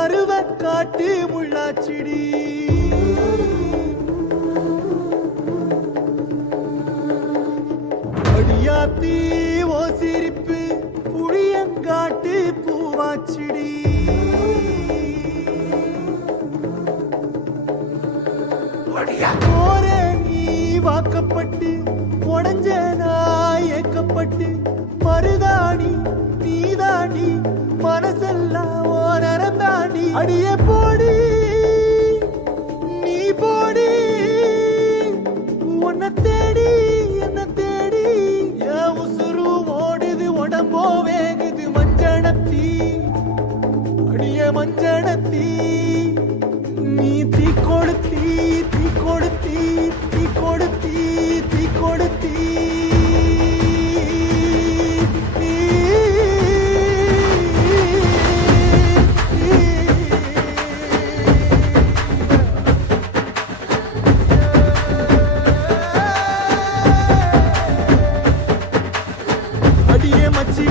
கருவ காட்டு முள்ளாச்சிடி அடியாத்தி ஓ சிரிப்பு புளியங்காட்டு பூவாச்சிடி போற நீ வாக்கப்பட்டு உடஞ்ச நாய் ஏக்கப்பட்டு மருதாணி நீதாண்டி மனசெல்லாம் ஓரம் தாண்டி அடிய போடி நீ போடி உன்னை தேடி என்ன தேடி என் உசுரு ஓடுது உடம்போ வேகுது மஞ்சனத்தி அடிய மஞ்சனத்தி நீ தீ கொடுத்தி தீ கொடுத்தி தீ கொடுத்தி தீ கொடுத்தி அடியே மச்சி